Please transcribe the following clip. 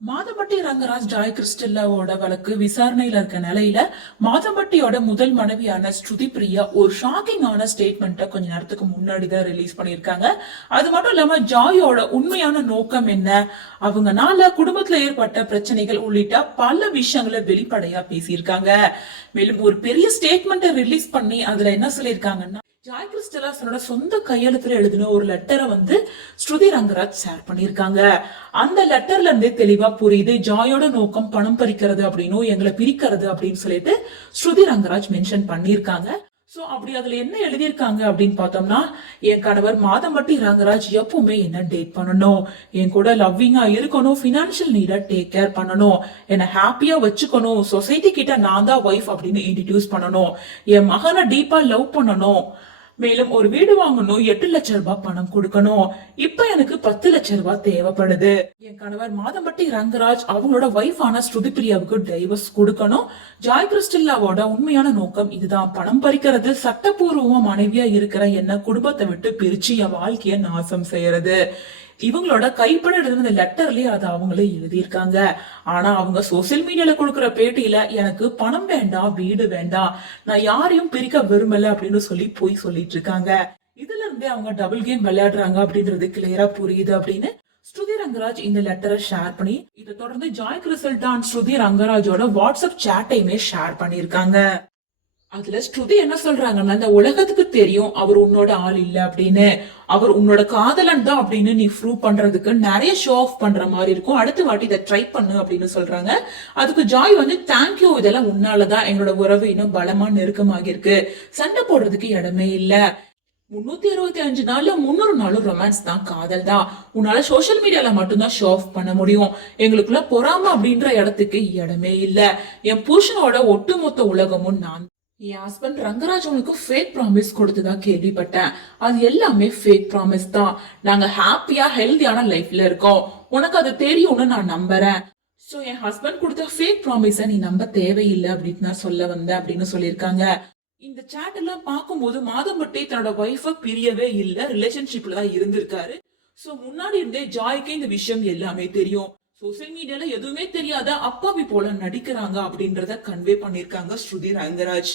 Madhampatti Rangaraj Joy கிறிஸ்டல்லாவோட வழக்கு விசாரணையில இருக்க நிலையில மாதம்பட்டியோட முதல் மனைவியான ஸ்ருதி பிரியா ஒரு ஷாக்கிங்கான ஸ்டேட்மெண்ட்டை கொஞ்ச நேரத்துக்கு முன்னாடி தான் ரிலீஸ் பண்ணியிருக்காங்க. அது மட்டும் இல்லாம ஜாயோட உண்மையான நோக்கம் என்ன, அவங்கனால குடும்பத்துல ஏற்பட்ட பிரச்சனைகள் உள்ளிட்ட பல விஷயங்களை வெளிப்படையா பேசியிருக்காங்க. மேலும் ஒரு பெரிய ஸ்டேட்மெண்ட்டை ரிலீஸ் பண்ணி அதுல என்ன சொல்லியிருக்காங்கன்னா, ஜாய் கிறிஸ்டலா தன்னோட சொந்த கையெழுத்துல எழுதின ஒரு லெட்டரை ஸ்ருதி ரங்கராஜ் ஷேர் பண்ணிருக்காங்க. அந்த லெட்டர்ல இருந்தே தெளிவா புரியுது ஜாயோட நோக்கம் பணம் பறிக்கிறது அப்படின்னு எங்களை பிரிக்கிறது அப்படின்னு சொல்லிட்டு ஸ்ருதி ரங்கராஜ் மென்ஷன் பண்ணிருக்காங்க. சோ அப்படி அதுல என்ன எழுதியிருக்காங்க அப்படின்னு பார்த்தோம்னா, என் கணவர் மாதம்பட்டி ரங்கராஜ் எப்பவுமே என்ன டேட் பண்ணணும், என் கூட லவ்விங்கா இருக்கணும், பினான்சியல் நீடா டேக் கேர் பண்ணணும், என்ன ஹாப்பியா வச்சுக்கணும், சொசைட்டி கிட்ட நான் தான் ஒய்ஃப் அப்படின்னு இன்ட்ரடியூஸ் பண்ணணும், என் மகனை டீப்பா லவ் பண்ணணும், மேலும் ஒரு வீடு வாங்கணும், 8 லட்சம் ரூபாய் பணம் கொடுக்கணும், இப்ப எனக்கு 10 லட்சம் ரூபாய் தேவைப்படுது, என் கணவர் மாதம்பட்டி ரங்கராஜ் அவங்களோட வைஃப் ஆன ஸ்ருதி பிரியாவுக்கு டைவர்ஸ் கொடுக்கணும், ஜாய் கிறிஸ்டல்லாவோட உண்மையான நோக்கம் இதுதான், பணம் பறிக்கிறது, சட்டப்பூர்வமா மனைவியா இருக்கிற என்ன குடும்பத்தை விட்டு பிரிச்சு என் வாழ்க்கைய நாசம் செய்யறது. இவங்களோட கைப்பட எழுதின லெட்டர்லயே அதை அவங்களே எழுதியிருக்காங்க. ஆனா அவங்க சோசியல் மீடியால கொடுக்குற பேட்டியில எனக்கு பணம் வேண்டாம், வீடு வேண்டாம், நான் யாரையும் பிரிக்க விரும்பல அப்படின்னு சொல்லி போய் சொல்லிட்டு இருக்காங்க. இதுல இருந்தே அவங்க டபுள் கேம் விளையாடுறாங்க அப்படின்றது கிளியரா புரியுது அப்படின்னு ஸ்ருதி ரங்கராஜ் இந்த லெட்டரை ஷேர் பண்ணி இதை தொடர்ந்து ஜாய் கிறிஸ்டல் ஸ்ருதி ரங்கராஜோட வாட்ஸ்அப் சாட்டையுமே ஷேர் பண்ணிருக்காங்க. அதுல ஸ்ருதி என்ன சொல்றாங்கன்னா, இந்த உலகத்துக்கு தெரியும் அவர் உன்னோட ஆள் இல்ல அப்படின்னு, அவர் உன்னோட காதலன் தான் அப்படின்னு நீ ப்ரூவ் பண்றதுக்கு நிறைய ஷோ ஆஃப் பண்ற மாதிரி இருக்கும், அடுத்த வாட்டி இதை ட்ரை பண்ணு அப்படின்னு சொல்றாங்க. அதுக்கு ஜாய் தேங்க்யூ, இதெல்லாம் உன்னாலதான் எங்களோட உறவு இன்னும் பலமா நெருக்கமாக இருக்கு, சண்டை போடுறதுக்கு இடமே இல்ல, 365 நாள்ல 300 நாளும் ரொமான்ஸ் தான், காதல் தான், உன்னால சோசியல் மீடியால மட்டும்தான் ஷோ ஆஃப் பண்ண முடியும், எங்களுக்குள்ள பொறாம அப்படின்ற இடத்துக்கு இடமே இல்ல, என் புருஷனோட ஒட்டுமொத்த உலகமும் நான், என் ஹஸ்பண்ட் ரங்கராஜ் உனக்கு ஃபேக் ப்ராமிஸ் கொடுத்ததா கேள்விப்பட்டேன், அது எல்லாமே ஃபேக் ப்ராமிஸ் தான், நாங்க ஹாப்பியா ஹெல்தியான லைஃப்ல இருக்கோம், உனக்கு அது தெரியும்னு நான் நம்புறேன், சோ என் ஹஸ்பண்ட் கொடுத்த ஃபேக் ப்ராமிஸ நீ நம்ப தேவையில்லை அப்படின்னு நான் சொல்ல வந்தேன் அப்படின்னு சொல்லியிருக்காங்க. இந்த சாட் எல்லாம் பார்க்கும்போது மாதம்பட்டி தன்னோட ஒய்ஃப பிரியவே இல்ல, ரிலேஷன்ஷிப்ல தான் இருந்திருக்காரு. சோ முன்னாடி இருந்தே ஜாய்க்கு இந்த விஷயம் எல்லாமே தெரியும், சோசியல் மீடியால எதுவுமே தெரியாத அப்பாவி போல நடிக்கிறாங்க அப்படின்றத கன்வே பண்ணிருக்காங்க ஸ்ருதி ரங்கராஜ்.